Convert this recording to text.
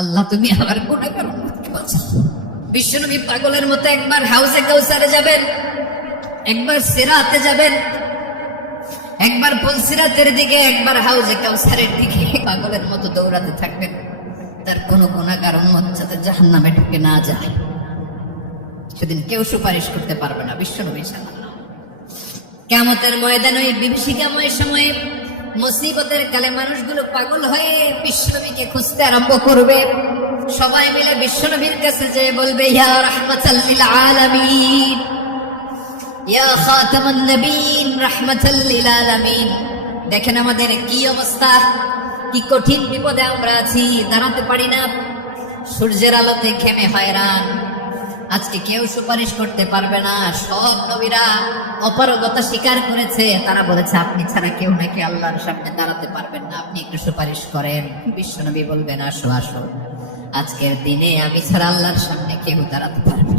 আল্লাহ তুমি আমার গুনাহগার উম্মতকে বাঁচাও। বিশ্বনবী পাগলের মতো একবার হাউজে কাউসারে যাবেন, একবার সিরাতে যাবেন, একবার পুলসিরাতের দিকে, একবার হাউজে কাউসারের দিকে পাগলের মতো দৌড়াতে থাকবেন। তার কোনো গুনাহগার উম্মত যাতে জাহান্নামে ঢুকে না যায়, সেদিন কেউ সুপারিশ করতে পারবে না। বিশ্বনবী সাল্লাল্লাহু আলাইহি ওয়াসাল্লাম কিয়ামতের ময়দানে ওই বিভীষিকাময় সময়ে মুসিবতের কালে মানুষগুলো পাগল হয়ে বিশ্বনবীকে খুঁজতে আরম্ভ করবে। সবাই মিলে বিশ্বনবীর কাছে যেয়ে বলবে, ইয়া রাহমাতাল লিল আলামিন, ইয়া খাতামান নবীন, রাহমাতাল লিল আলামিন। দেখেন আমাদের কি অবস্থা, কি কঠিন বিপদে আমরা আছি, দাঁড়াতে পারি না, সূর্যের আলোতে ঘেমে হয়রান। আজকে কেউ সুপারিশ করতে পারবে না। সব নবীরা অপারগতা স্বীকার করেছে, তারা বলেছে আপনি ছাড়া কেউ নাকি আল্লাহর সামনে দাঁড়াতে পারবেন না, আপনি একটু সুপারিশ করেন। বিশ্বনবী বলবেন, আসো আসো, আজকের দিনে আমি ছাড়া আল্লাহর সামনে কেউ দাঁড়াতে পারবে না।